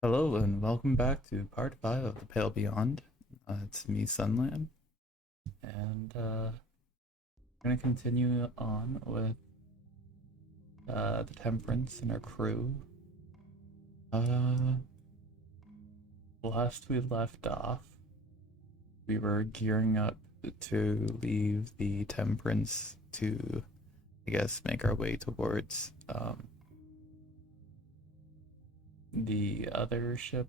Hello and welcome back to part 5 of The Pale Beyond. It's me, Sunlan, and we're gonna continue on with the Temperance and our crew. Uh, Last we left off, we were gearing up to leave the Temperance to, I guess, make our way towards the other ship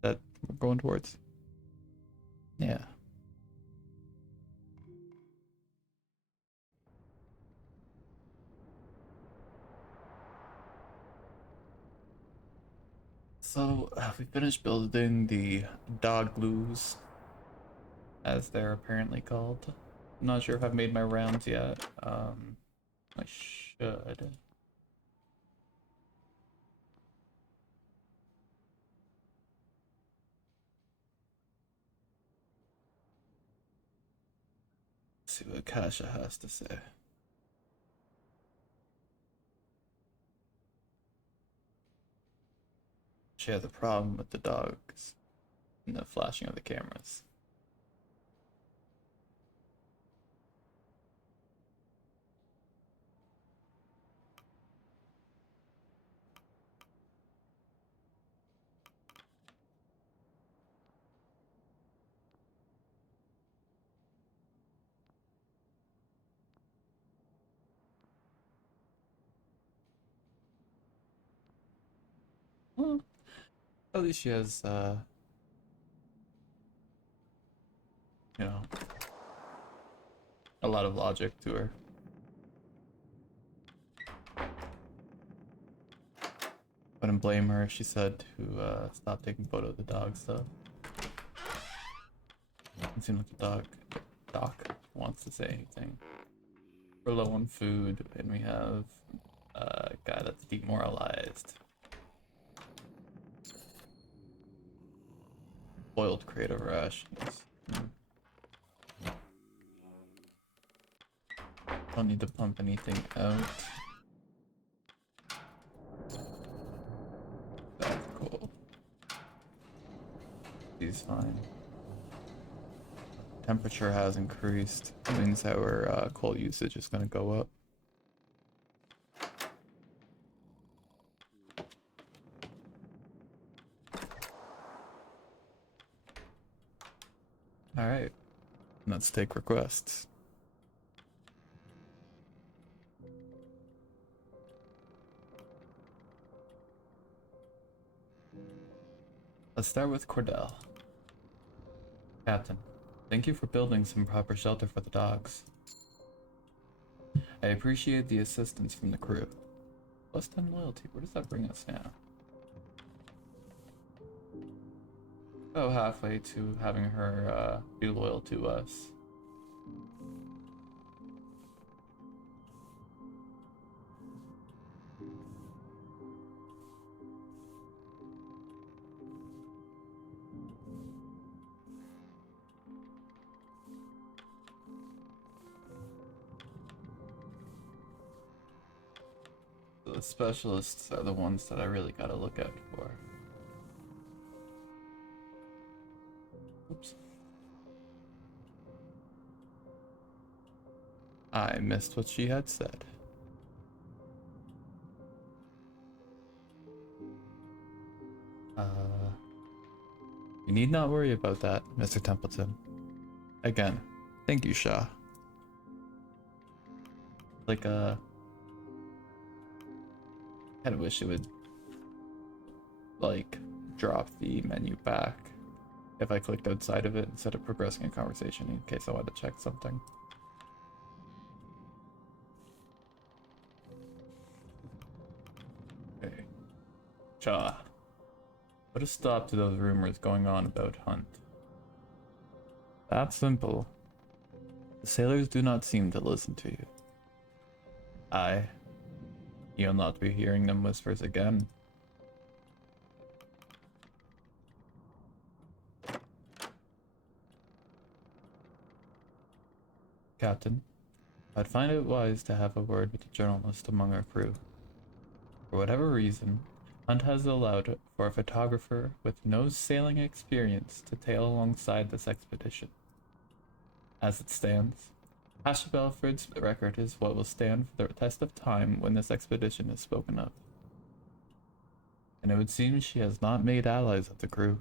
that we're going towards. Yeah. So we finished building the dog glues, as they're apparently called. I'm not sure if I've made my rounds yet. I should. See what Kasha has to say. She has a problem with the dogs and the flashing of the cameras. Well, at least she has, you know, a lot of logic to her. Wouldn't blame her if she said to stop taking photos of the dogs, though. Doesn't seem like the doc wants to say anything. We're low on food, and we have a guy that's demoralized. Boiled crate of rations. Don't need to pump anything out. That's cool. He's fine. Temperature has increased. Means our coal usage is gonna go up. Alright. Let's take requests. Let's start with Cordell. Captain, thank you for building some proper shelter for the dogs. I appreciate the assistance from the crew. Plus 10 loyalty, where does that bring us now? About halfway to having her be loyal to us. The specialists are the ones that I really gotta look out for. Oops. I missed what she had said. You need not worry about that, Mr. Templeton. Again, thank you, Shah. Like, kinda wish it would, like, drop the menu back if I clicked outside of it instead of progressing a conversation in case I wanted to check something. Okay. Shah. Put a stop to those rumors going on about Hunt. That's simple. The sailors do not seem to listen to you. You'll not be hearing them whispers again. Captain, I'd find it wise to have a word with the journalist among our crew. For whatever reason, Hunt has allowed for a photographer with no sailing experience to sail alongside this expedition. As it stands, Asha Belford's record is what will stand for the test of time when this expedition is spoken of. And it would seem she has not made allies of the crew.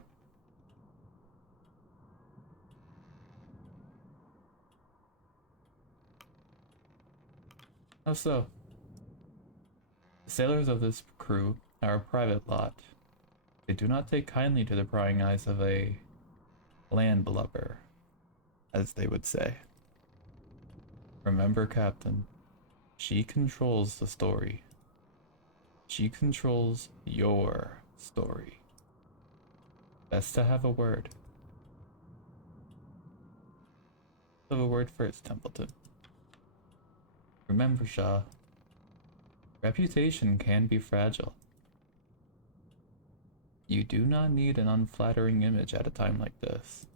How so? The sailors of this crew are a private lot. They do not take kindly to the prying eyes of a landlubber, as they would say. Remember, Captain, she controls the story. She controls your story. Best to have a word. Have a word first, Templeton. Remember, Shaw, reputation can be fragile. You do not need an unflattering image at a time like this.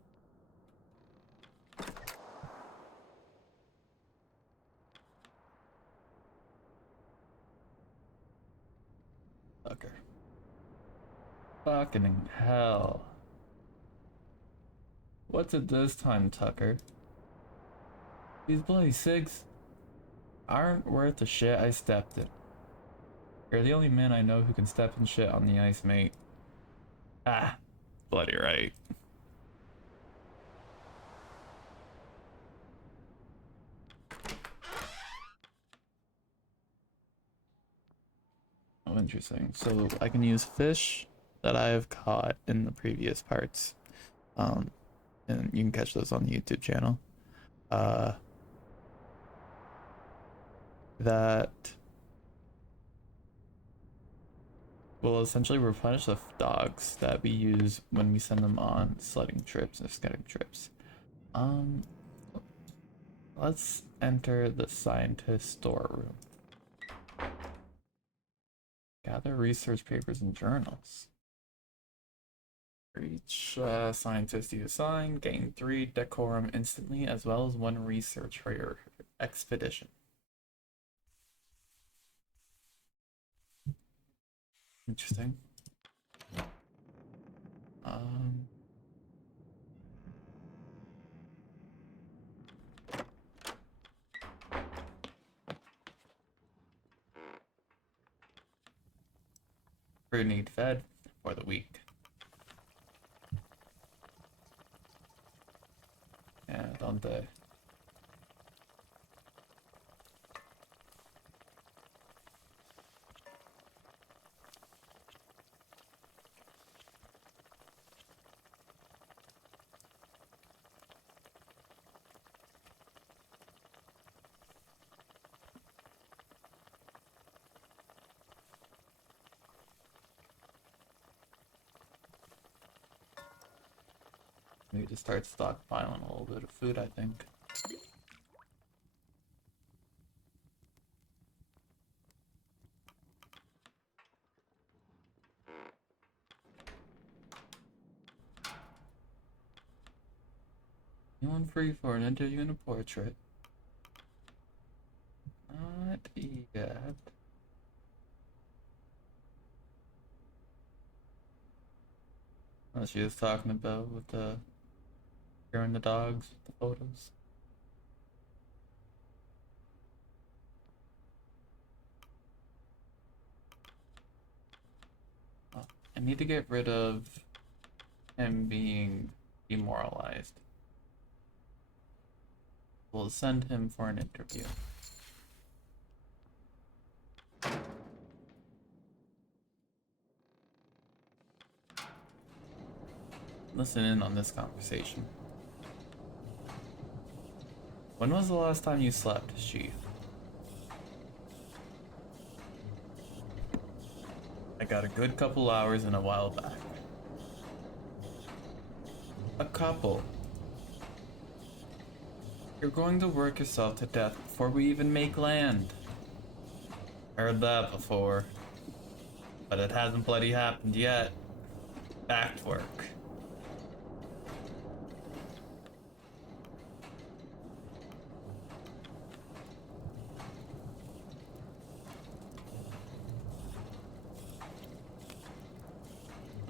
Tucker. Fucking hell. What's it this time, Tucker? These bloody cigs aren't worth the shit I stepped in. You're the only man I know who can step in shit on the ice, mate. Ah, bloody right. Oh, interesting. So I can use fish that I have caught in the previous parts. And you can catch those on the YouTube channel. That will essentially replenish the dogs that we use when we send them on sledding trips or scouting trips. Let's enter the scientist storeroom. Gather research papers and journals. For each scientist you assign, gain 3 decorum instantly, as well as 1 research for your expedition. Interesting. Crew need fed for the week. Yeah, don't they? We need to start stockpiling a little bit of food, I think. Anyone free for an interview and a portrait? Not yet. Oh, she was talking about with the hearing the dogs, the photos. Oh, I need to get rid of him being demoralized. We'll send him for an interview. Listen in on this conversation. When was the last time you slept, Chief? I got a good couple hours in a while back. A couple. You're going to work yourself to death before we even make land. Heard that before. But it hasn't bloody happened yet. Back to work.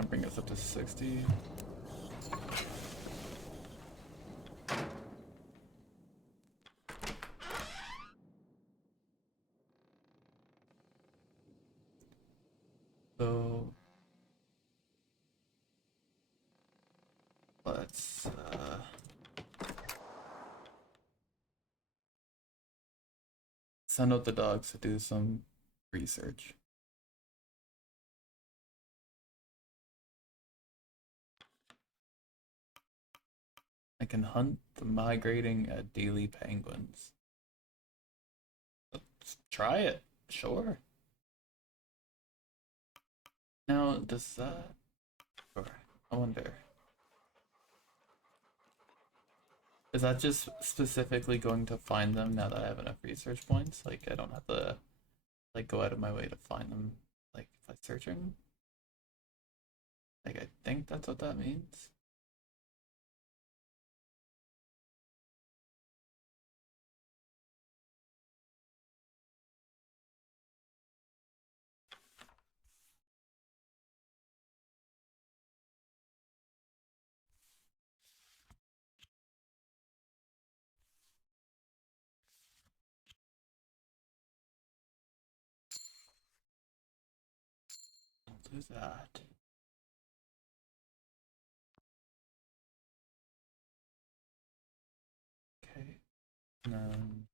I'll bring us up to 60. So let's send out the dogs to do some research. I can hunt the migrating daily penguins. Let's try it. Sure. Now, does that... Sure. I wonder. Is that just specifically going to find them now that I have enough research points? Like, I don't have to, like, go out of my way to find them, like, by searching? Like, I think that's what that means. I'll do that. Okay. And then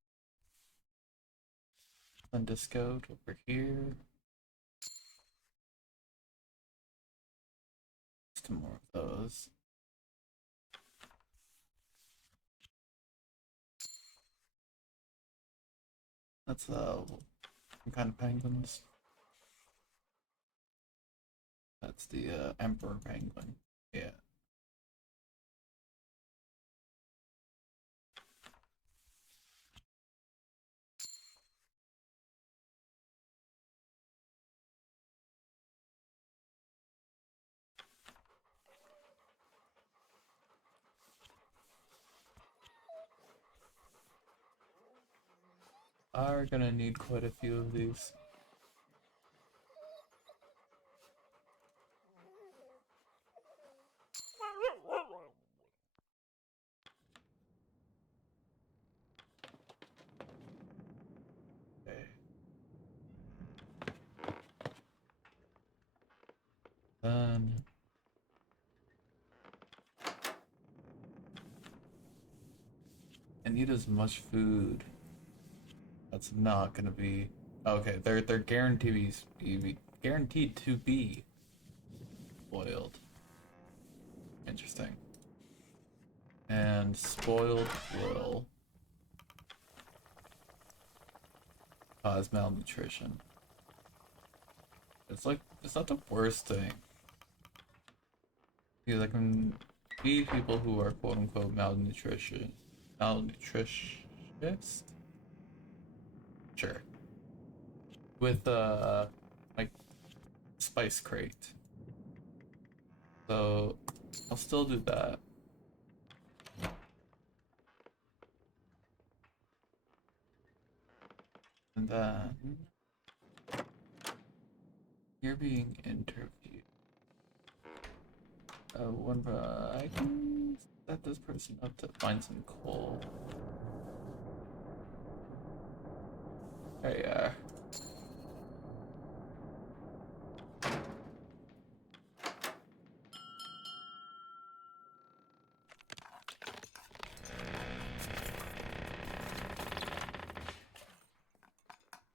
undiscoed over here. Just more of those. That's some kind of penguins. That's the emperor penguin. Yeah. Are gonna need quite a few of these. Okay. Then I need as much food. That's not gonna be okay. They're guaranteed to be boiled. Interesting. And spoiled will cause malnutrition. It's like it's not the worst thing. Because I can feed people who are quote unquote malnutrition malnutritious. Sure. With like spice crate. So I'll still do that. And then you're being interviewed. I can set this person up to find some coal. There you are.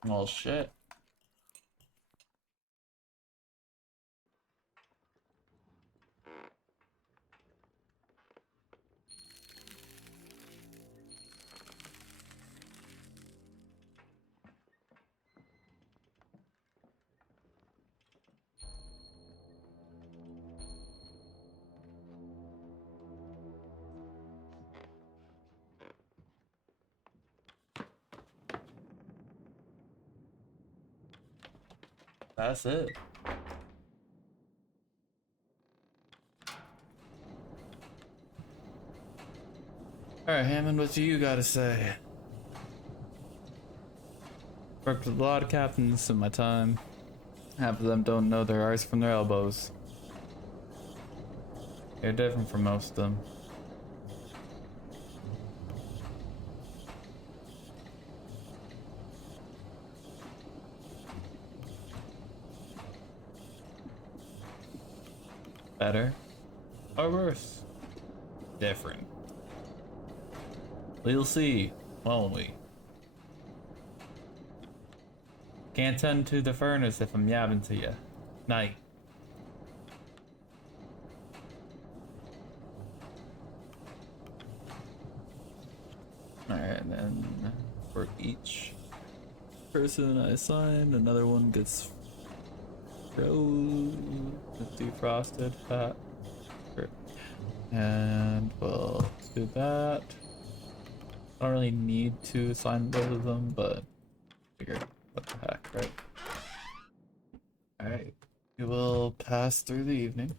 Well, shit. That's it. Alright, Hammond, what do you gotta say? Worked with a lot of captains in my time. Half of them don't know their arse from their elbows. You're different from most of them. Better or worse? Different. We'll see, won't we? Can't tend to the furnace if I'm yabbing to you. Night. Alright, and then for each person I assign, another one gets defrosted. And we'll do that. I don't really need to assign both of them, but figure what the heck, right? Alright. We will pass through the evening.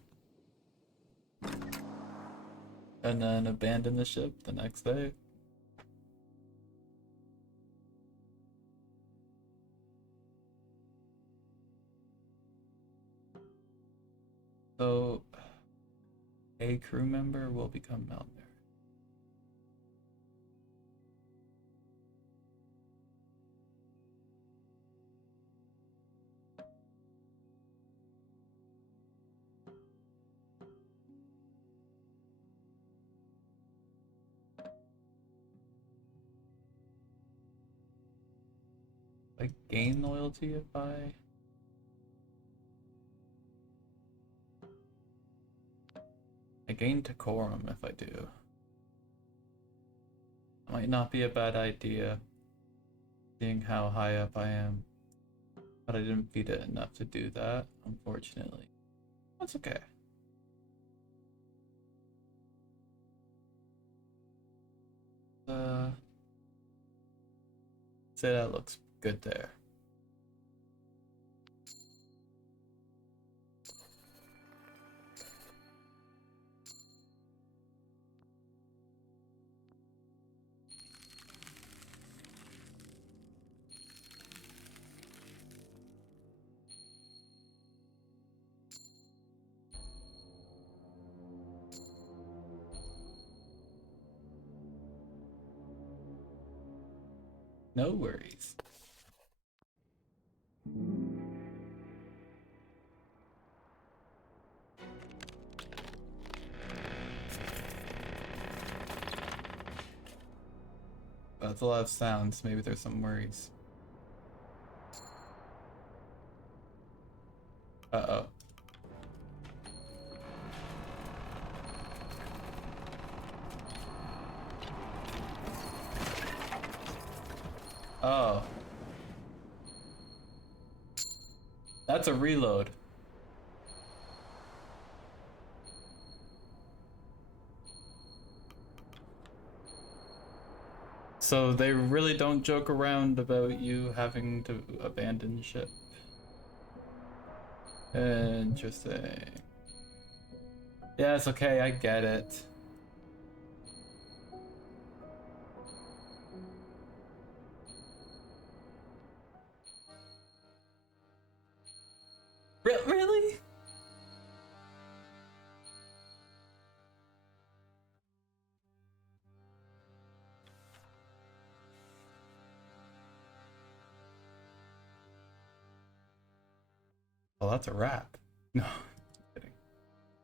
And then abandon the ship the next day. So, a crew member will become malnourished. I gain loyalty if I... I gain decorum if I do. Might not be a bad idea, seeing how high up I am. But I didn't feed it enough to do that, unfortunately. That's okay. Say that looks good there. No worries. That's a lot of sounds. Maybe there's some worries. Uh-oh. Oh. That's a reload. So they really don't joke around about you having to abandon ship. Interesting. Yeah, it's okay, I get it. Really? Well, that's a wrap. No, kidding.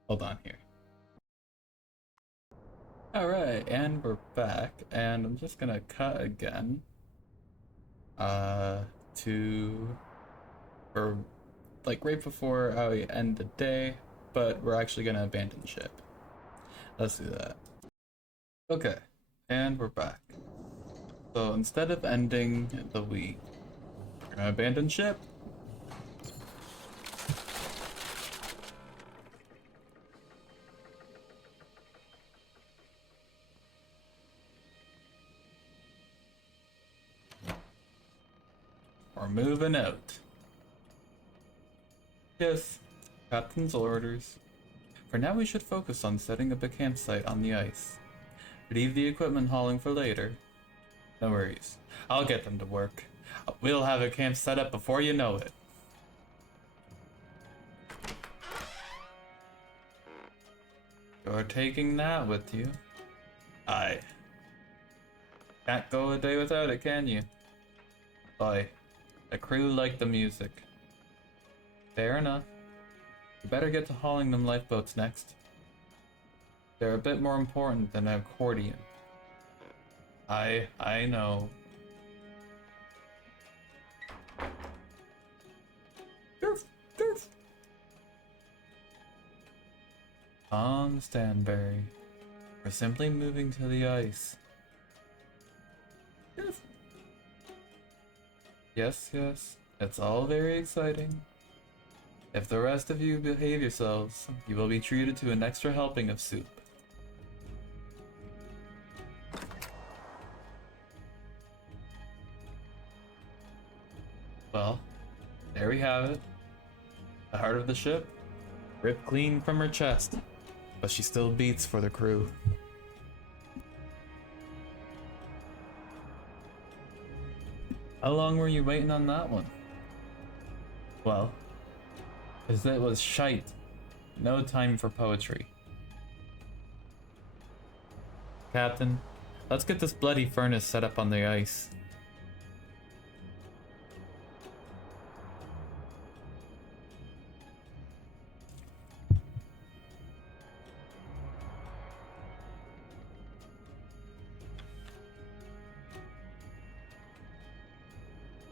Hold on here. Alright, and we're back, and I'm just gonna cut again. Or like right before I end the day, but we're actually gonna abandon ship. Let's do that. Okay, and we're back. So instead of ending the week, we're gonna abandon ship. We're moving out. Yes, Captain's orders. For now we should focus on setting up a campsite on the ice. Leave the equipment hauling for later. No worries. I'll get them to work. We'll have a camp set up before you know it. You're taking that with you? Aye. Can't go a day without it, can you? Boy, the crew like the music. Fair enough. You better get to hauling them lifeboats next. They're a bit more important than an accordion. I know. Durf, durf. Tom Stanberry. We're simply moving to the ice. Durf. Yes, yes. It's all very exciting. If the rest of you behave yourselves, you will be treated to an extra helping of soup. Well, there we have it. The heart of the ship, ripped clean from her chest, but she still beats for the crew. How long were you waiting on that one? Well, because it was shite. No time for poetry. Captain, let's get this bloody furnace set up on the ice.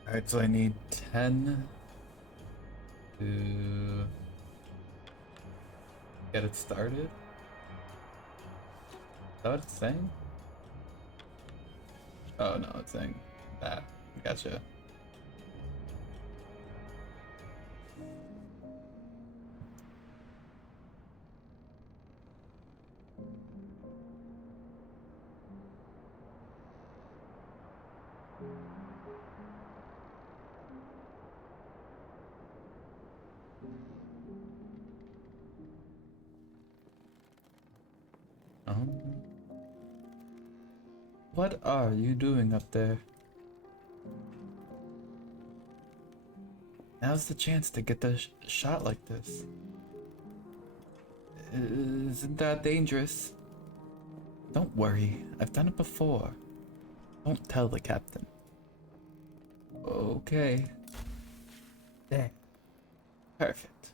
Alright, so I need 10 to get it started. Is that what it's saying? Oh no, it's saying that. Gotcha. What are you doing up there? Now's the chance to get the shot like this. Isn't that dangerous? Don't worry, I've done it before. Don't tell the captain. Okay. There. Perfect.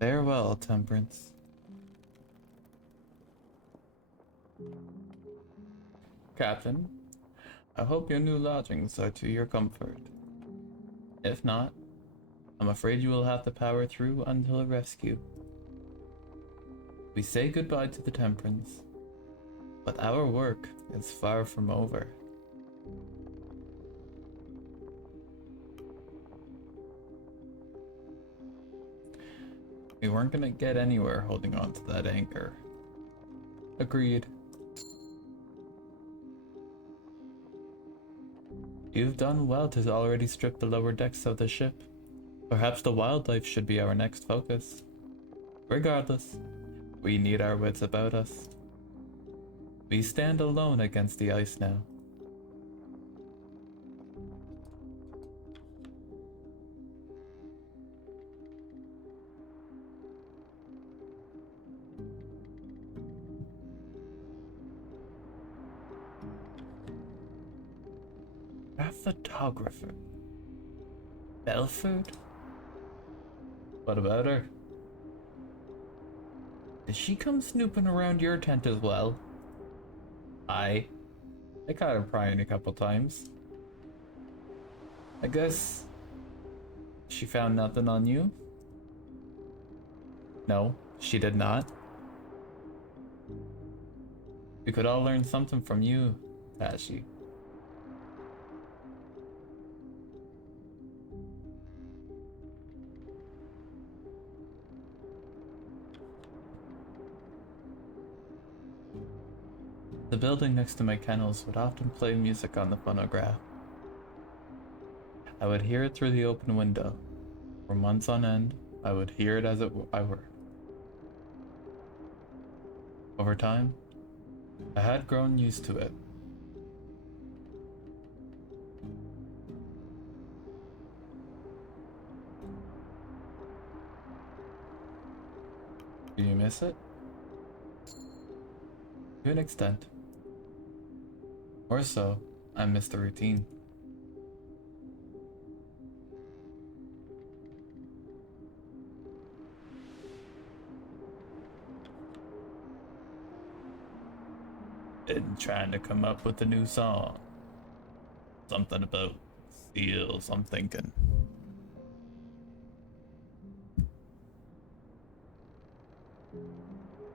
Farewell, Temperance. Captain, I hope your new lodgings are to your comfort. If not, I'm afraid you will have to power through until a rescue. We say goodbye to the Temperance, but our work is far from over. We weren't gonna get anywhere holding on to that anchor. Agreed. You've done well to already strip the lower decks of the ship. Perhaps the wildlife should be our next focus. Regardless, we need our wits about us. We stand alone against the ice now. Our photographer. Belford? What about her? Did she come snooping around your tent as well? I caught her prying a couple times. I guess she found nothing on you? No, she did not. We could all learn something from you, Tashi. The building next to my kennels would often play music on the phonograph. I would hear it through the open window. For months on end, I would hear it as I were. Over time, I had grown used to it. Do you miss it? To an extent. Or so, I miss the routine. Been trying to come up with a new song. Something about seals, I'm thinking.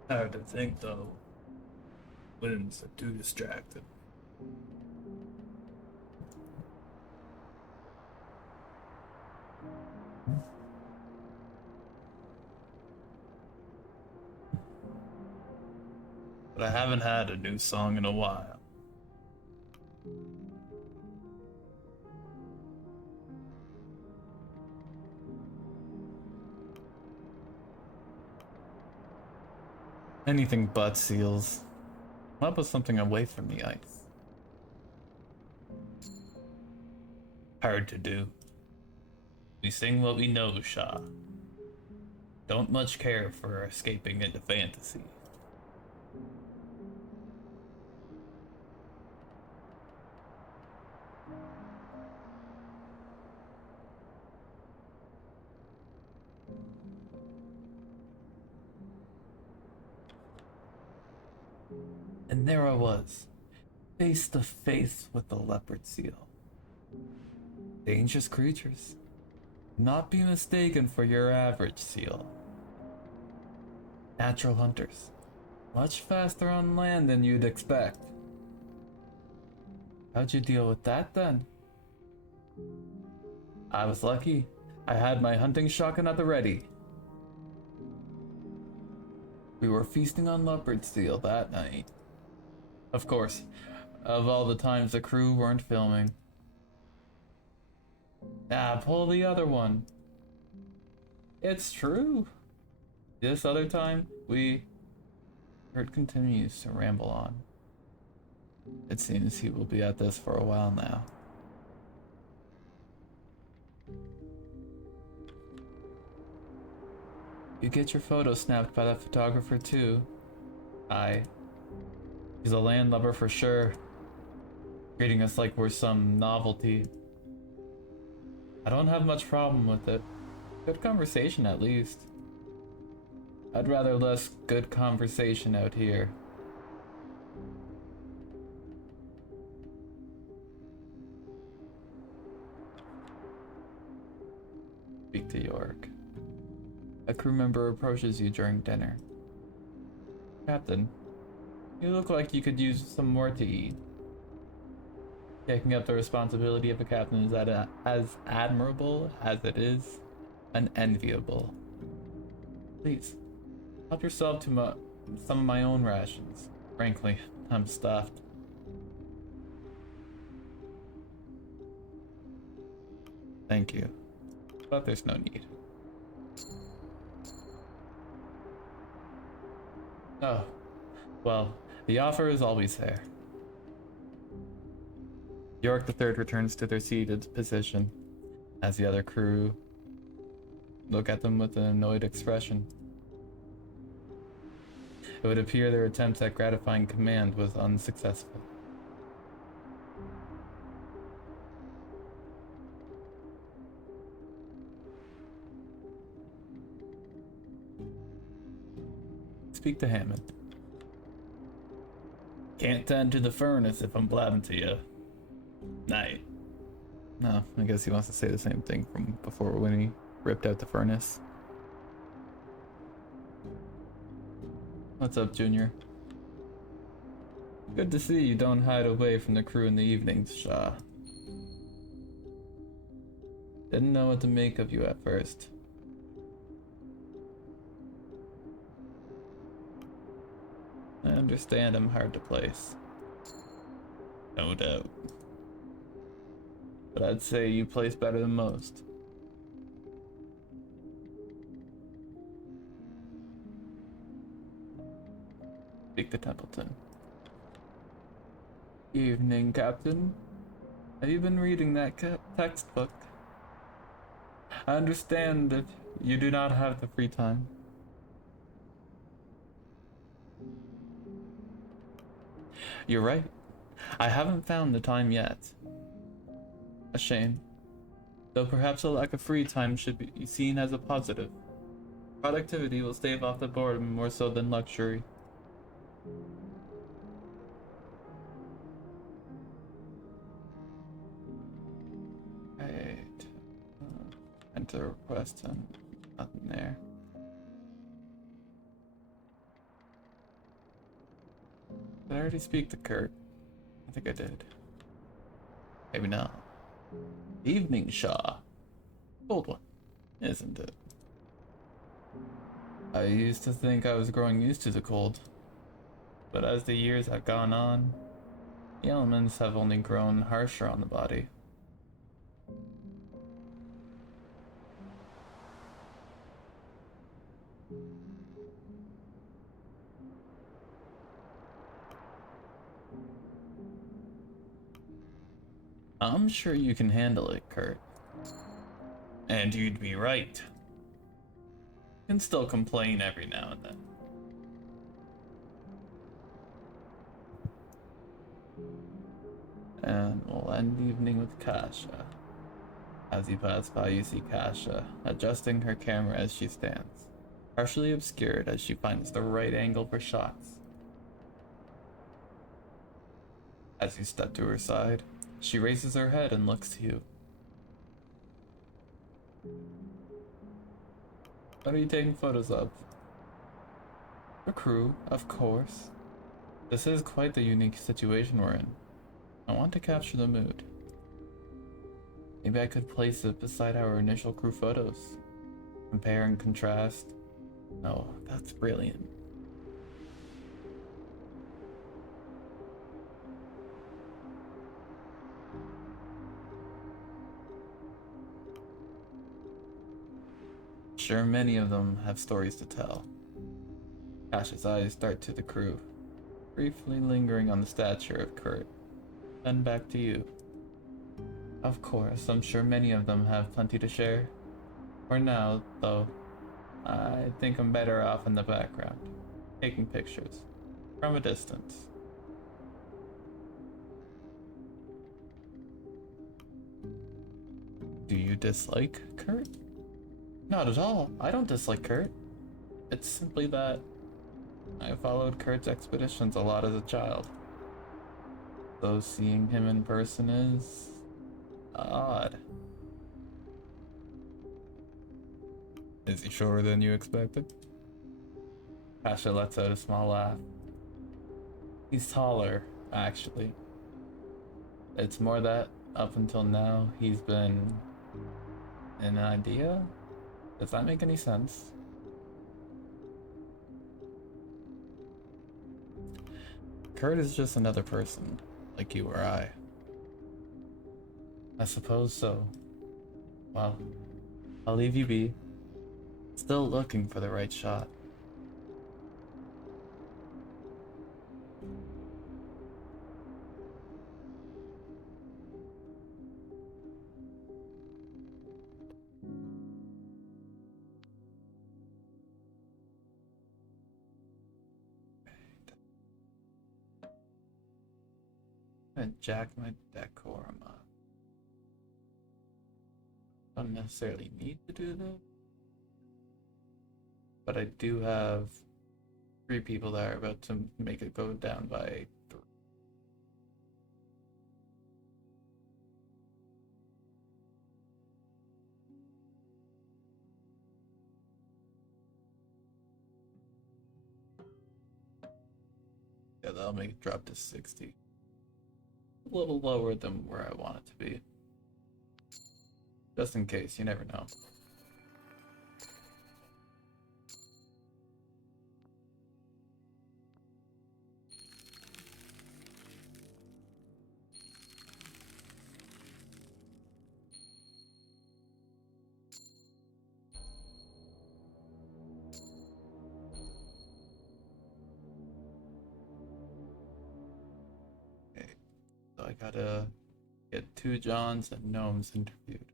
Hard to think though. Limbs are too distracted. But I haven't had a new song in a while. Anything but seals. What was something away from the ice? Hard to do. We sing what we know, Shah. Don't much care for escaping into fantasy. And there I was, face to face with the leopard seal. Dangerous creatures. Not be mistaken for your average seal. Natural hunters. Much faster on land than you'd expect. How'd you deal with that then? I was lucky. I had my hunting shotgun at the ready. We were feasting on leopard seal that night. Of course, of all the times the crew weren't filming. Ah, pull the other one. It's true. This other time, Kurt continues to ramble on. It seems he will be at this for a while now. You get your photo snapped by that photographer too. Aye. He's a landlubber for sure. Treating us like we're some novelty. I don't have much problem with it. Good conversation at least. I'd rather less good conversation out here. Speak to York. A crew member approaches you during dinner. Captain, you look like you could use some more to eat. Taking up the responsibility of a captain is as admirable as it is unenviable. Please, help yourself to some of my own rations. Frankly, I'm stuffed. Thank you, but there's no need. Oh, well, the offer is always there. York the Third returns to their seated position as the other crew look at them with an annoyed expression. It would appear their attempt at gratifying command was unsuccessful. Speak to Hammond. Can't tend to the furnace if I'm blabbing to you. Night. No, I guess he wants to say the same thing from before when he ripped out the furnace. What's up, Junior? Good to see you don't hide away from the crew in the evenings, Shah. Didn't know what to make of you at first. I understand I'm hard to place. No doubt. But I'd say you place better than most. Speak to Templeton. Evening, Captain. Have you been reading that textbook? I understand that you do not have the free time. You're right. I haven't found the time yet. A shame. Though perhaps a lack of free time should be seen as a positive. Productivity will stave off the boredom more so than luxury. Right. Enter request and nothing there. Did I already speak to Kurt? I think I did. Maybe not. Evening Shaw. Old one, isn't it? I used to think I was growing used to the cold, but as the years have gone on, the elements have only grown harsher on the body. I'm sure you can handle it, Kurt. And you'd be right. You can still complain every now and then. And we'll end the evening with Kasha. As you pass by, you see Kasha adjusting her camera as she stands, partially obscured as she finds the right angle for shots. As you step to her side, she raises her head and looks to you. What are you taking photos of? The crew, of course. This is quite the unique situation we're in. I want to capture the mood. Maybe I could place it beside our initial crew photos. Compare and contrast. Oh, that's brilliant. Sure, many of them have stories to tell. Cash's eyes dart to the crew, briefly lingering on the stature of Kurt, then back to you. Of course, I'm sure many of them have plenty to share. For now, though, I think I'm better off in the background, taking pictures, from a distance. Do you dislike Kurt? Not at all. I don't dislike Kurt. It's simply that I followed Kurt's expeditions a lot as a child. Though seeing him in person is odd. Is he shorter than you expected? Kasha lets out a small laugh. He's taller, actually. It's more that up until now he's been an idea? Does that make any sense? Kurt is just another person, like you or I. I suppose so. Well, I'll leave you be. Still looking for the right shot. I'm gonna jack my decorum up. Don't necessarily need to do that, but I do have 3 people that are about to make it go down by 3. Yeah, that'll make it drop to 60. A little lower than where I want it to be. Just in case, you never know. Okay, so I gotta get 2 Johns and Gnomes interviewed.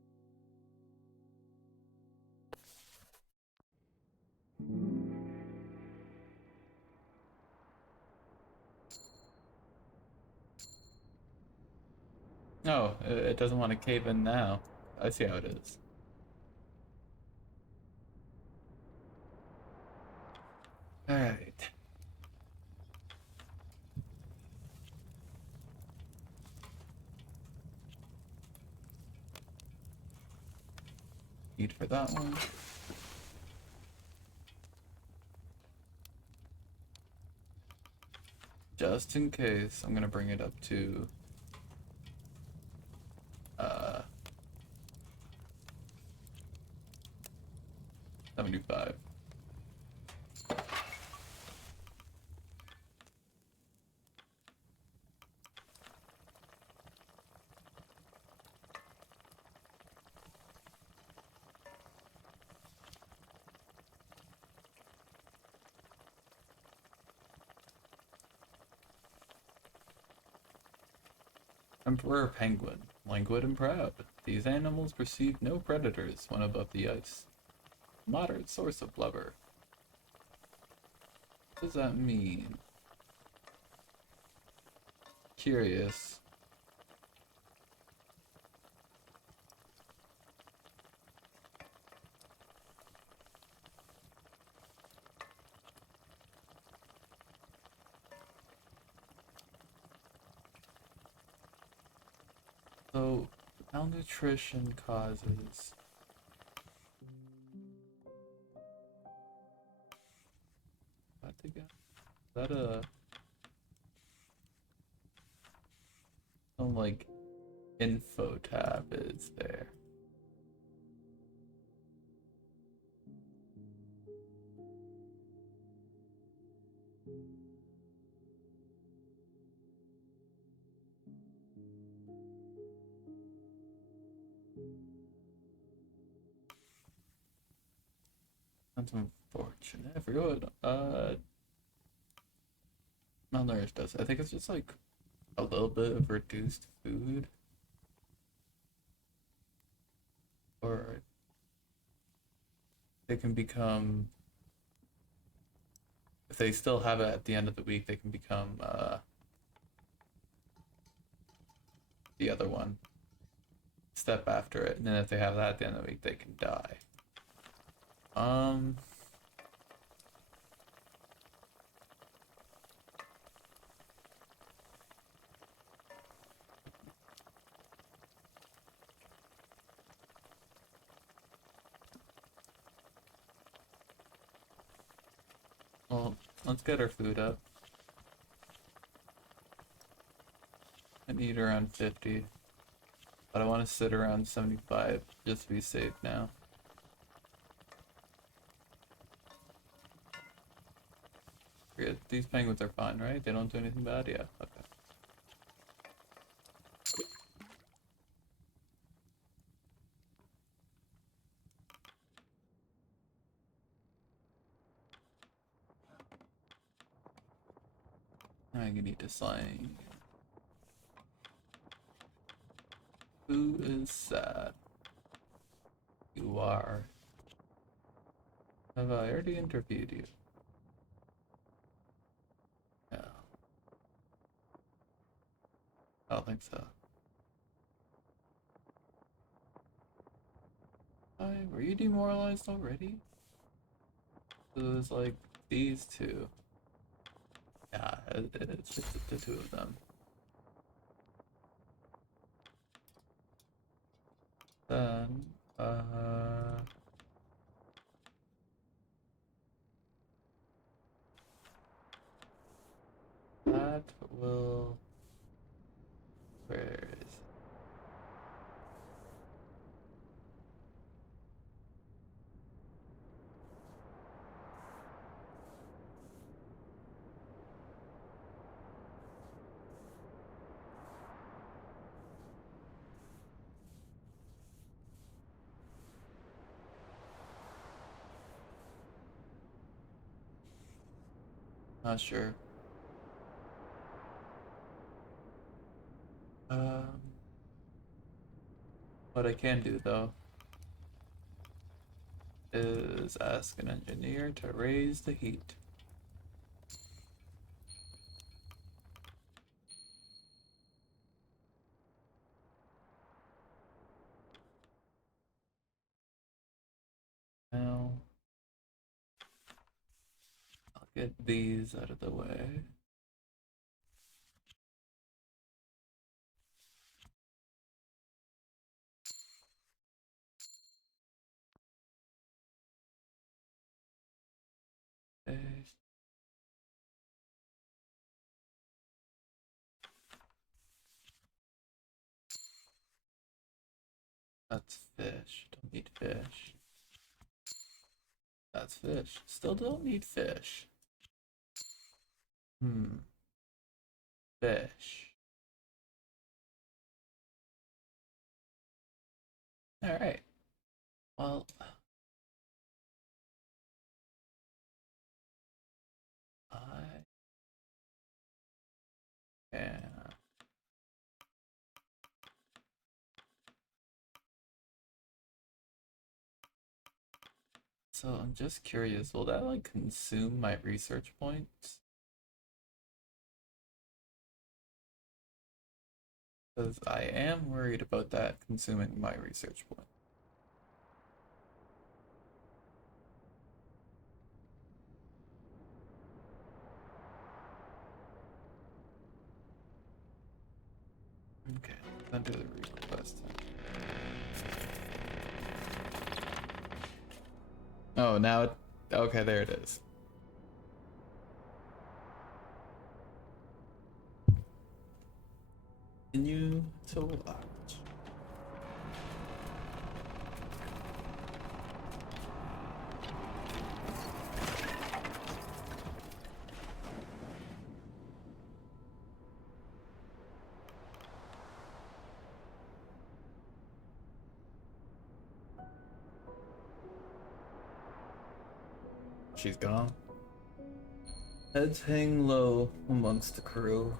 No, it doesn't want to cave in now. I see how it is. Alright. Eat for that one. Just in case, I'm gonna bring it up to uh 75. Emperor Penguin, languid and proud. These animals perceive no predators when above the ice. Moderate source of blubber. What does that mean? Curious. So, malnutrition causes. What again? Is that some like info tab is there? That's unfortunate. I forgot what malnourished does. I think it's just like a little bit of reduced food, or they can become, if they still have it at the end of the week, they can become the other one, step after it, and then if they have that at the end of the week, they can die. Um, well, let's get our food up. I need around 50, but I want to sit around 75 just to be safe now. Forget, these penguins are fine, right? They don't do anything bad? Yeah, okay. I need to sign. Who is sad? You are. Have I already interviewed you? No. I don't think so. Were you demoralized already? It was like these two. Yeah, it's just the two of them. Then, that will. Where is it? Not sure. Um, what I can do though is ask an engineer to raise the heat. Now, I'll get these out of the way. Okay. That's fish. Don't need fish. That's fish. Still don't need fish. Fish. Alright. Well, I can. So I'm just curious, will that like consume my research points? Because I am worried about that consuming my research point. Okay, under the request. Oh, now it. Okay, there it is. Continue to watch. She's gone. Heads hang low amongst the crew.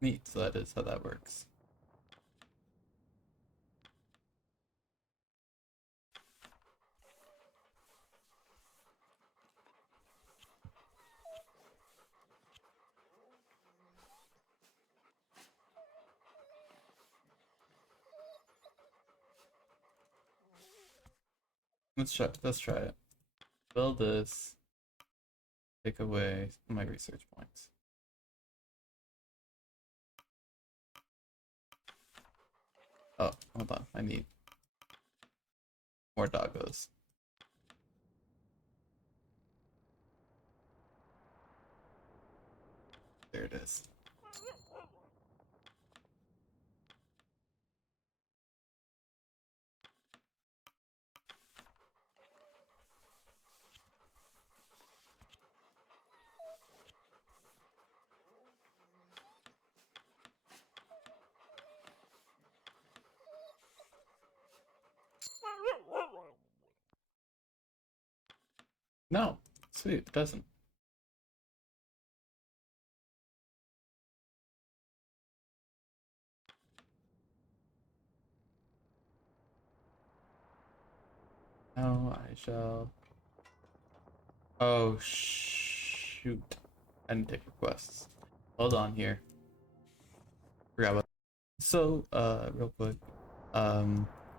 Neat, so that is how that works. Let's try it. Build this. Take away my research points. Oh, hold on. I need more doggos. There it is. No, sweet, it doesn't. Now I shall. Oh, shoot. I didn't take requests. Hold on here. Forgot about. So,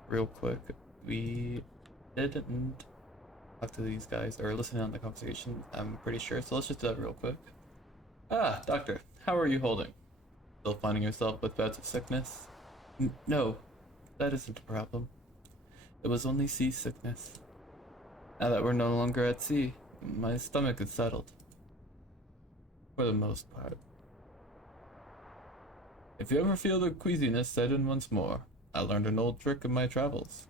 real quick, we didn't talk to these guys or listen on the conversation, I'm pretty sure. So let's just do that real quick. Ah, doctor, how are you holding? Still finding yourself with bouts of sickness? No, that isn't a problem. It was only seasickness. Now that we're no longer at sea, my stomach is settled. For the most part. If you ever feel the queasiness, set in once more. I learned an old trick in my travels.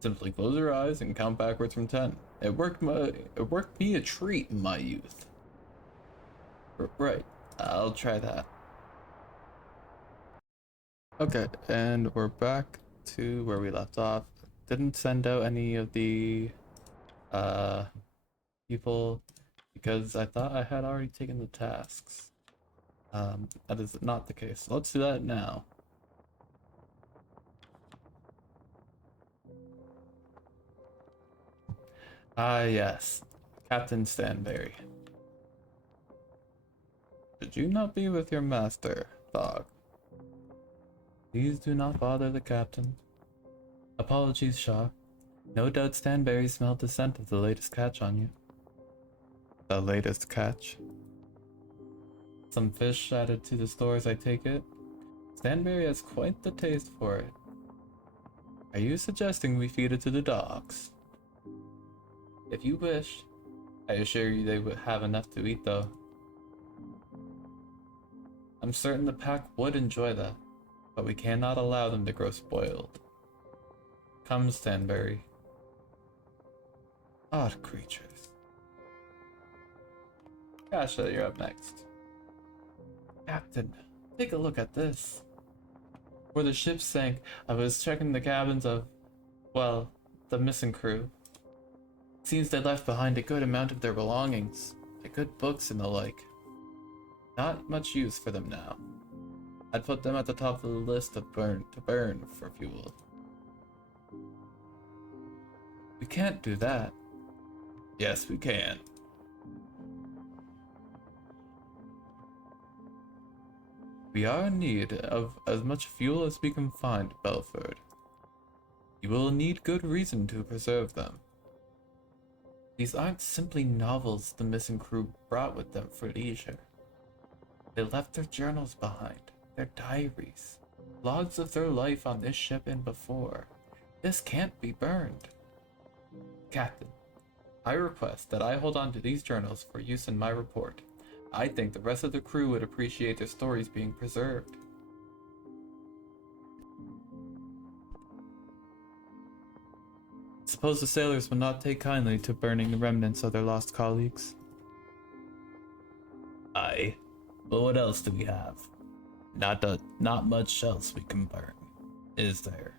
Simply close your eyes and count backwards from 10. It worked me a treat in my youth. Right, I'll try that. Okay, and we're back to where we left off. Didn't send out any of the uh people because I thought I had already taken the tasks. That is not the case. Let's do that now. Ah, yes, Captain Stanberry. Should you not be with your master, Thog? Please do not bother the captain. Apologies, Shaw. No doubt Stanberry smelled the scent of the latest catch on you. The latest catch? Some fish added to the stores, I take it? Stanberry has quite the taste for it. Are you suggesting we feed it to the dogs? If you wish. I assure you they would have enough to eat, though. I'm certain the pack would enjoy that, but we cannot allow them to grow spoiled. Come, Stanberry. Odd creatures. Kasha, you're up next. Captain, take a look at this. Before the ship sank, I was checking the cabins of, well, the missing crew. Seems they left behind a good amount of their belongings, like good books and the like. Not much use for them now. I'd put them at the top of the list to burn for fuel. We can't do that. Yes, we can. We are in need of as much fuel as we can find, Belford. You will need good reason to preserve them. These aren't simply novels the missing crew brought with them for leisure. They left their journals behind, their diaries, logs of their life on this ship and before. This can't be burned. Captain, I request that I hold on to these journals for use in my report. I think the rest of the crew would appreciate their stories being preserved. Suppose the sailors would not take kindly to burning the remnants of their lost colleagues. Aye, but what else do we have? Not much else we can burn, is there?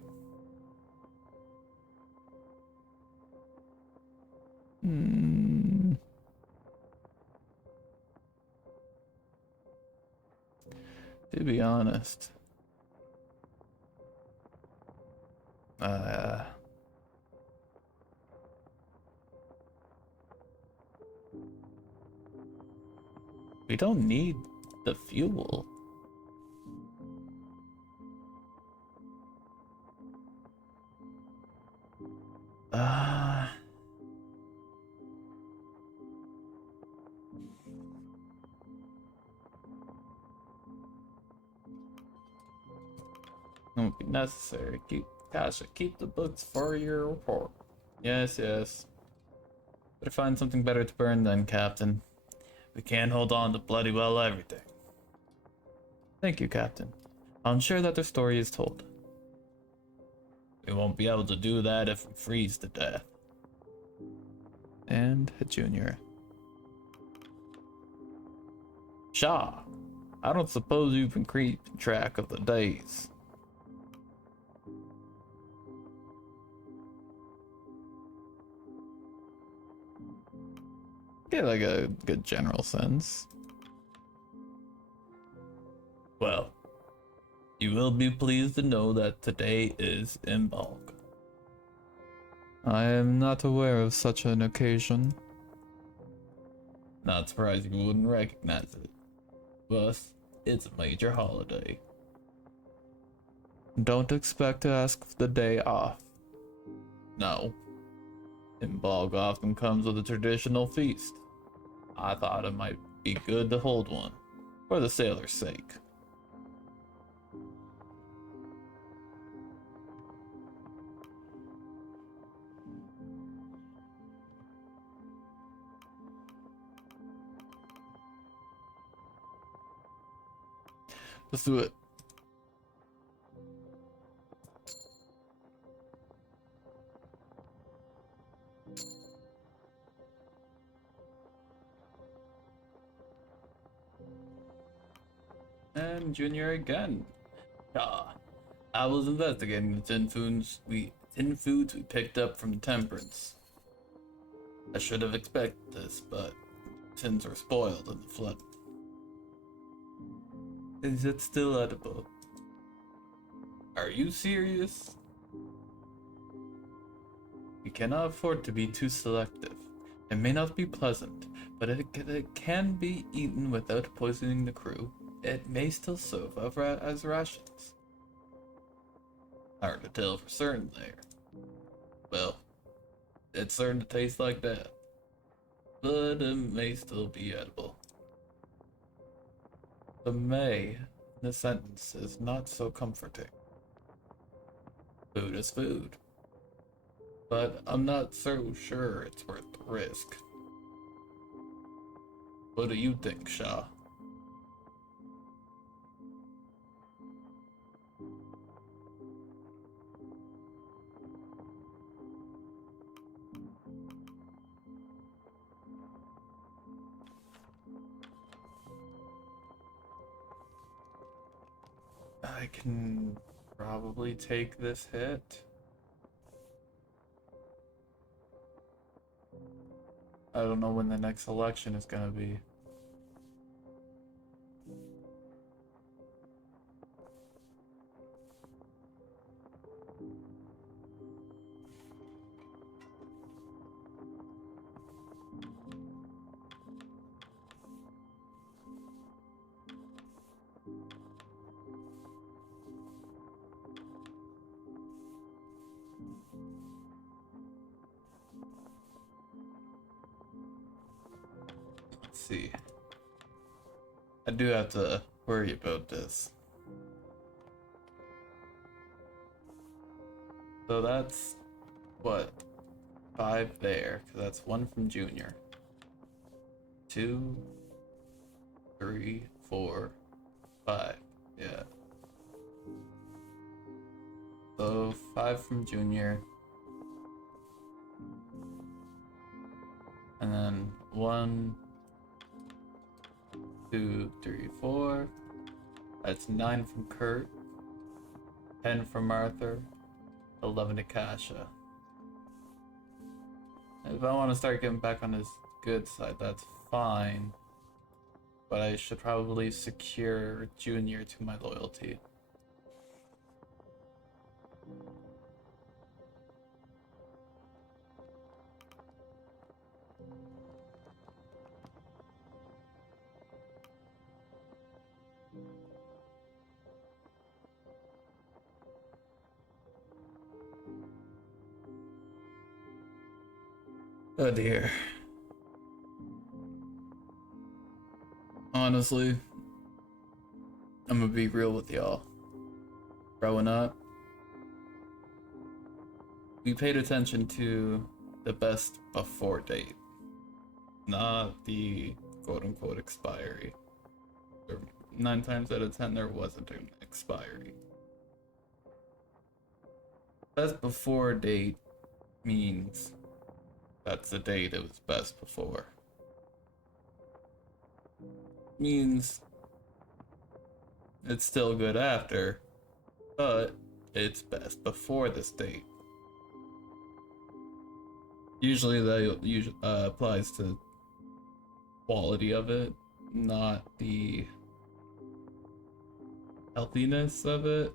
To be honest, we don't need the fuel. Won't be necessary. Keep the books for your report. Yes, yes. Better find something better to burn then, Captain. We can't hold on to bloody well everything. Thank you, Captain. I'll ensure that their story is told. We won't be able to do that if we freeze to death. And a junior. Shaw, I don't suppose you can keep track of the days. Get like a good general sense. Well, you will be pleased to know that today is Imbolg. I am not aware of such an occasion. Not surprised you wouldn't recognize it. But it's a major holiday. Don't expect to ask for the day off. No. Imbolg often comes with a traditional feast. I thought it might be good to hold one, for the sailors' sake. Let's do it. and Junior again. Ah, I was investigating the tin foods we picked up from Temperance. I should have expected this, but tins were spoiled in the flood. Is it still edible? Are you serious? We cannot afford to be too selective. It may not be pleasant, but it can be eaten without poisoning the crew. It may still serve as rations. Hard to tell for certain there. Well, it's starting to taste like that. But it may still be edible. The may in the sentence is not so comforting. Food is food. But I'm not so sure it's worth the risk. What do you think, Shaw? I can probably take this hit. I don't know when the next election is gonna be. Let's see. I do have to worry about this. So that's what? 5 there, because that's 1 from Junior. 2, 3, 4, 5. Yeah. So 5 from Junior. And then 1, 2, 3, 4. That's 9 from Kurt. 10 from Arthur. 11 to Kasha. If I want to start getting back on his good side, that's fine. But I should probably secure Junior to my loyalty. Oh dear. Honestly, I'm gonna be real with y'all. Growing up, we paid attention to the best before date, not the quote unquote expiry. 9 times out of 10, there wasn't an expiry. Best before date means that's the date it was best before. Means it's still good after, but it's best before this date. Usually that applies to quality of it, not the healthiness of it.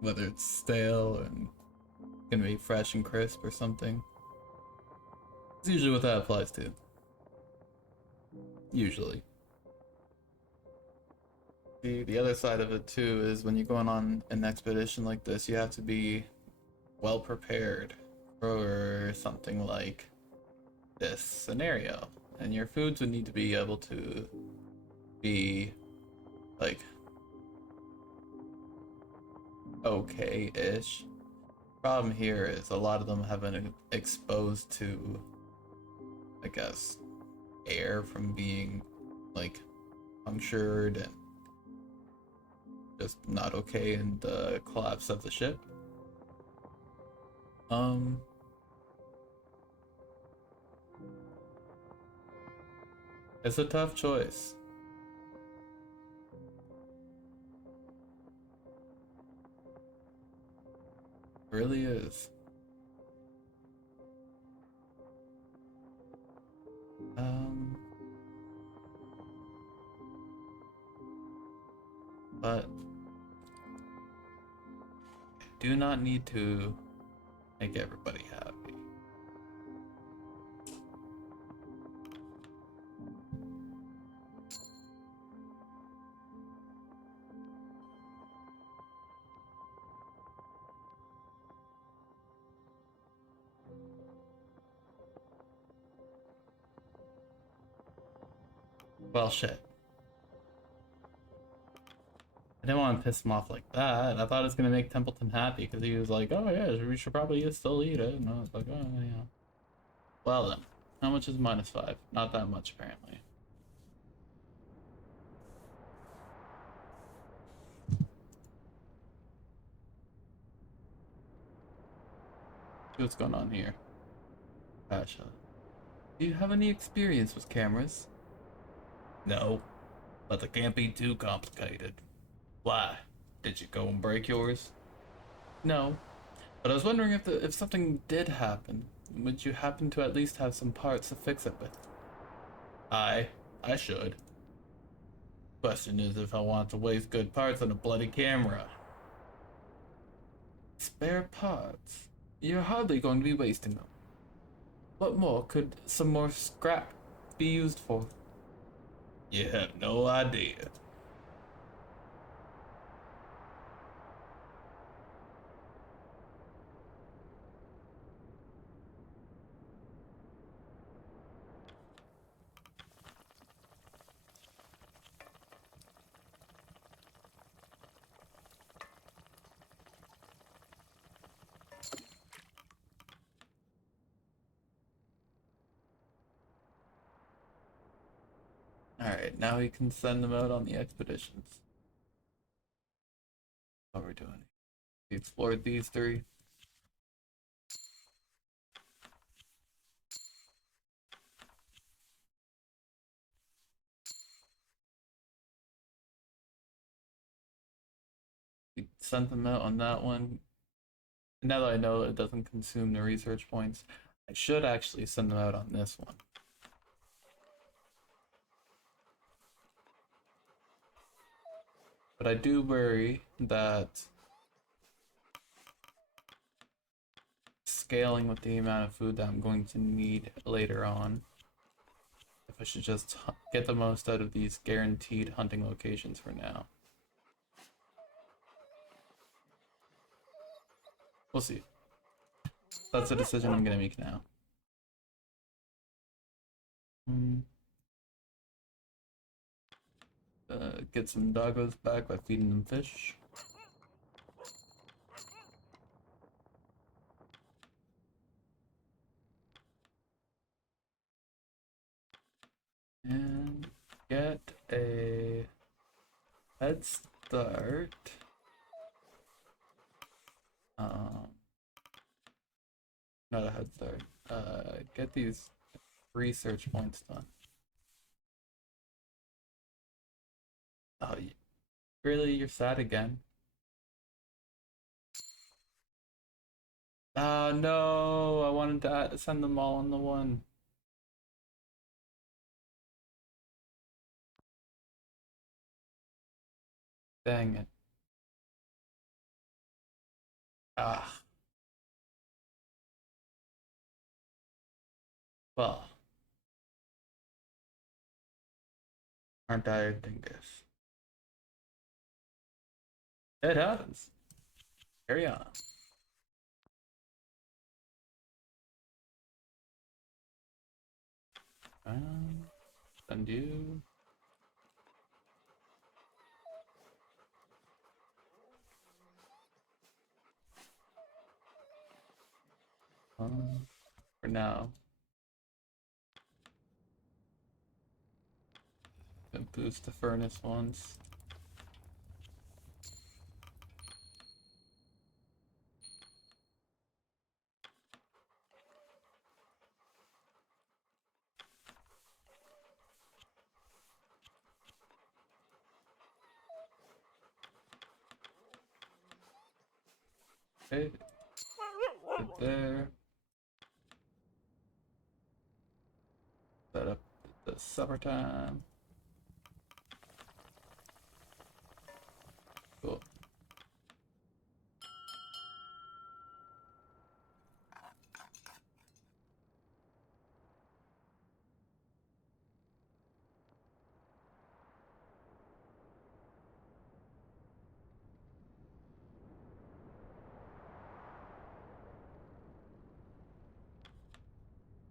Whether it's stale and gonna be fresh and crisp or something. It's usually what that applies to. Usually. The other side of it too is when you're going on an expedition like this, you have to be well prepared for something like this scenario. And your foods would need to be able to be like okay-ish. Problem here is a lot of them have been exposed to, I guess, air from being like punctured and just not okay in the collapse of the ship. It's a tough choice. It really is. Um, but do not need to make everybody happy. Well, shit. I didn't want to piss him off like that. I thought it was gonna make Templeton happy because he was like, "Oh yeah, we should probably still eat it," and I was like, "Oh yeah." Well then, how much is -5? Not that much apparently. See what's going on here. Pasha, do you have any experience with cameras? No, but they can't be too complicated. Why? Did you go and break yours? No, but I was wondering if something did happen, would you happen to at least have some parts to fix it with? I I should. Question is if I want to waste good parts on a bloody camera. Spare parts? You're hardly going to be wasting them. What more could some more scrap be used for? You have no idea. Alright, now we can send them out on the expeditions. What we're doing. We explored these three. We sent them out on that one. Now that I know it doesn't consume the research points, I should actually send them out on this one. But I do worry that scaling with the amount of food that I'm going to need later on, if I should just get the most out of these guaranteed hunting locations for now. We'll see. That's a decision I'm gonna make now. Get some doggos back by feeding them fish. And get a head start. Not a head start. Get these research points done. Oh, really? You're sad again? No, I wanted to send them all on the one. Dang it. Ah, well, aren't I a dingus? It happens. Carry on. Send you. For now. And boost the furnace once. Okay, sit there. Set up the supper time. Cool.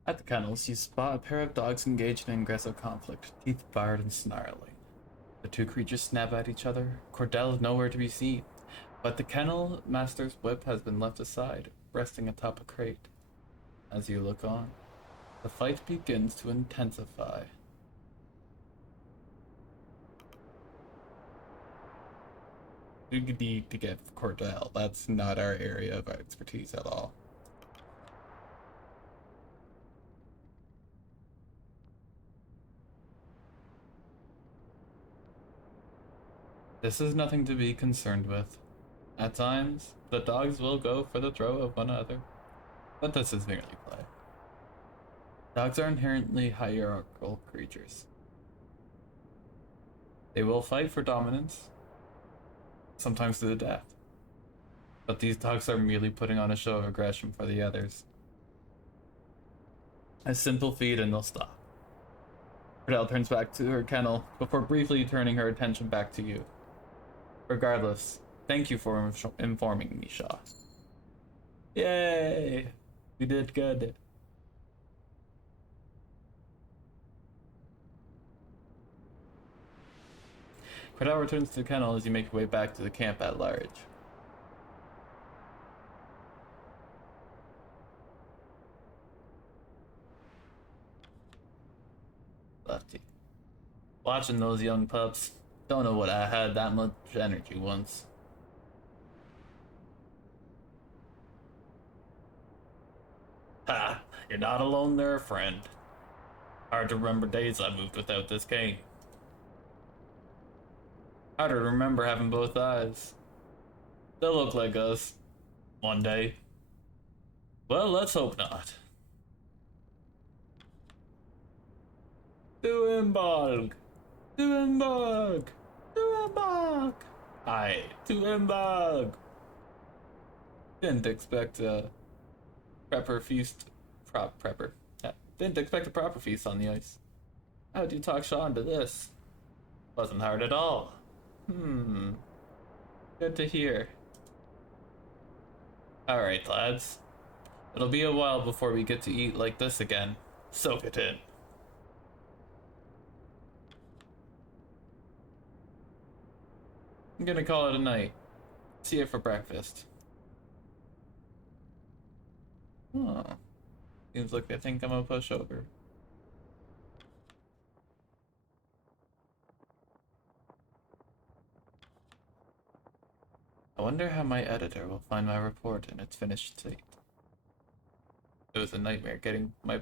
At the kennels, you spot a pair of dogs engaged in aggressive conflict, teeth bared and snarling. The two creatures snap at each other. Cordell is nowhere to be seen, but the kennel master's whip has been left aside, resting atop a crate. As you look on, the fight begins to intensify. We need to get Cordell. That's not our area of expertise at all. This is nothing to be concerned with. At times, the dogs will go for the throat of one another, but this is merely play. Dogs are inherently hierarchical creatures. They will fight for dominance, sometimes to the death. But these dogs are merely putting on a show of aggression for the others. A simple feed and they'll stop. Cordell turns back to her kennel before briefly turning her attention back to you. Regardless, thank you for informing me, Shaw. Yay! We did good. Cordell returns to the kennel as you make your way back to the camp at large. Lefty. Watching those young pups. Don't know what I had that much energy once. Ha! You're not alone there, friend. Hard to remember days I moved without this cane. Hard to remember having both eyes. They'll look like us. One day. Well, let's hope not. Duimbarg! Duimbarg! Duimbarg! Aye, Duimbarg! Didn't expect a prepper feast. Prepper. Yeah, didn't expect a proper feast on the ice. How'd you talk Shaw into this? Wasn't hard at all. Good to hear. Alright, lads. It'll be a while before we get to eat like this again. Soak it in. I'm gonna call it a night. See you for breakfast. Oh. Seems like they think I'm a pushover. I wonder how my editor will find my report in its finished state. It was a nightmare getting my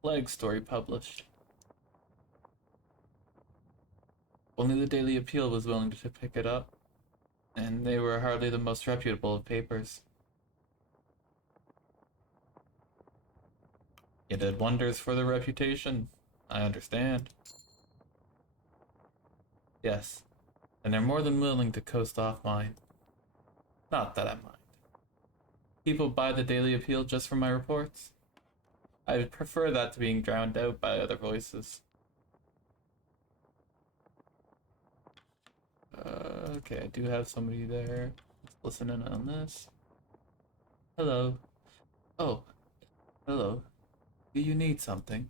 plague story published. Only the Daily Appeal was willing to pick it up, and they were hardly the most reputable of papers. You did wonders for their reputation. I understand. Yes, and they're more than willing to coast off mine. Not that I mind. People buy the Daily Appeal just for my reports. I would prefer that to being drowned out by other voices. Okay, I do have somebody there. Let's listen in on this. Hello. Oh, hello. Do you need something?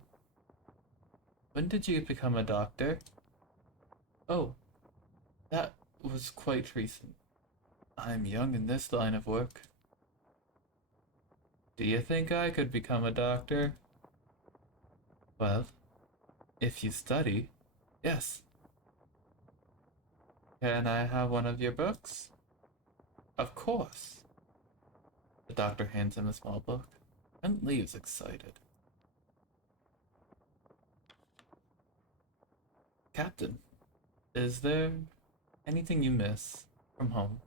When did you become a doctor? Oh, that was quite recent. I'm young in this line of work. Do you think I could become a doctor? Well, if you study, yes. Can I have one of your books? Of course. The doctor hands him a small book and leaves excited. Captain, is there anything you miss from home?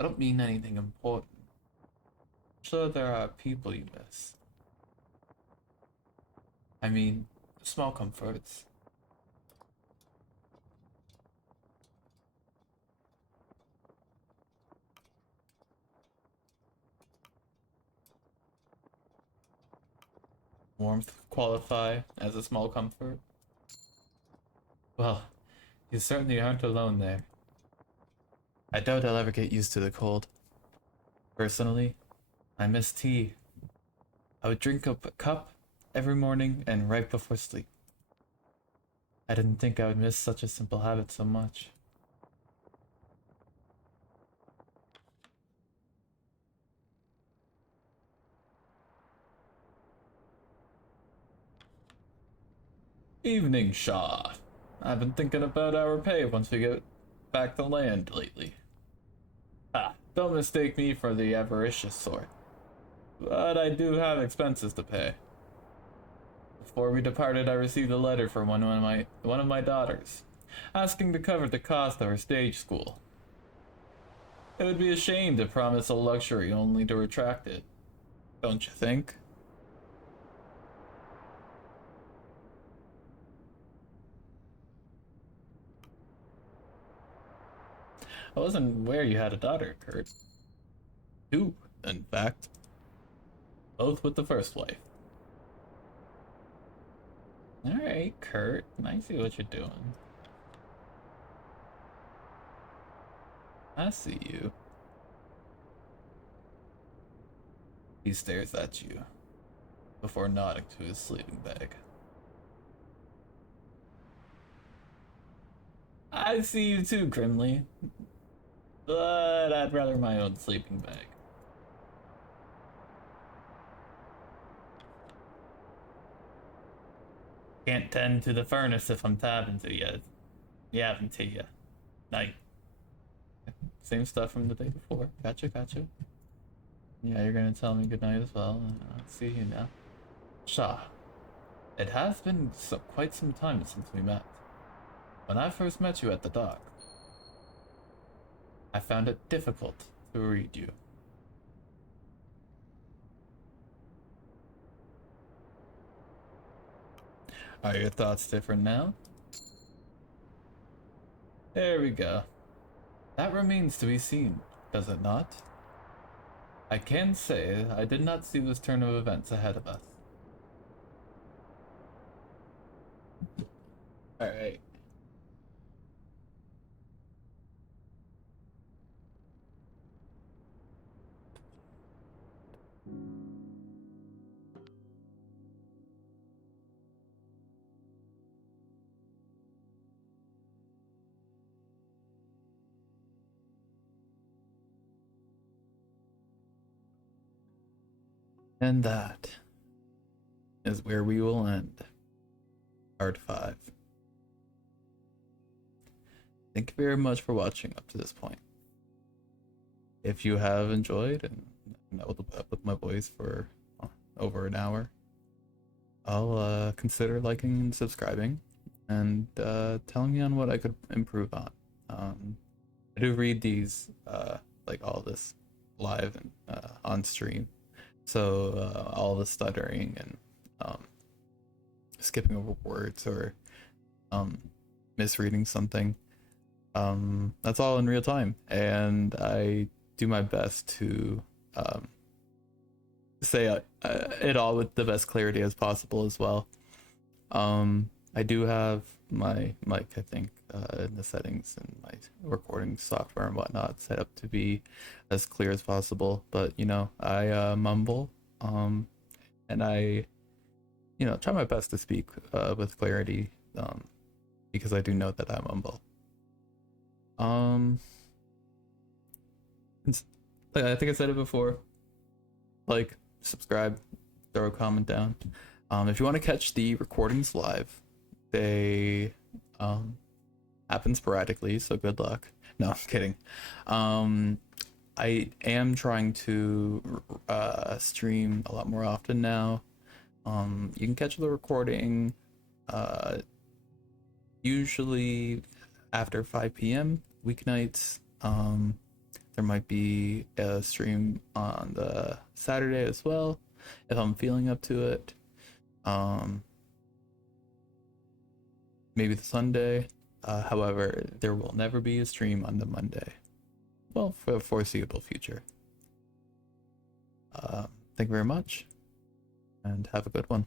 I don't mean anything important. Sure, there are people you miss. I mean, small comforts. Warmth qualify as a small comfort? Well, you certainly aren't alone there. I doubt I'll ever get used to the cold. Personally, I miss tea. I would drink up a cup every morning and right before sleep. I didn't think I would miss such a simple habit so much. Evening, Shaw. I've been thinking about our pay once we get back to land lately. Ah, don't mistake me for the avaricious sort, but I do have expenses to pay. Before we departed, I received a letter from one of my daughters, asking to cover the cost of her stage school. It would be a shame to promise a luxury only to retract it, don't you think? I wasn't aware you had a daughter, Kurt. Two, in fact, both with the first wife. Alright, Kurt, I see what you're doing. I see you. He stares at you before nodding to his sleeping bag. I see you too, Grimly, but I'd rather my own sleeping bag. Can't tend to the furnace if I'm tapping to you. Yapping to you. Night. Same stuff from the day before. Gotcha, gotcha. Yeah, you're gonna tell me goodnight as well. I'll see you now. Shah, it has been quite some time since we met. When I first met you at the dock, I found it difficult to read you. Are your thoughts different now? There we go. That remains to be seen, does it not? I can say I did not see this turn of events ahead of us. Alright. And that is where we will end part 5. Thank you very much for watching up to this point. If you have enjoyed and with my voice for over an hour, I'll consider liking and subscribing and telling me on what I could improve on. I do read these, like all this live and on stream, so all the stuttering and skipping over words or misreading something, that's all in real time, and I do my best to say it all with the best clarity as possible as well. I do have my mic, I think, in the settings and my recording software and whatnot set up to be as clear as possible, but you know, I mumble, and I, you know, try my best to speak with clarity, because I do know that I mumble. I think I said it before, like, subscribe, throw a comment down. If you want to catch the recordings live, they happen sporadically, so good luck. No, I'm kidding. I am trying to stream a lot more often now. You can catch the recording usually after 5 p.m. weeknights. There might be a stream on the Saturday as well, if I'm feeling up to it. Maybe the Sunday. However, there will never be a stream on the Monday. Well, for the foreseeable future. Thank you very much, and have a good one.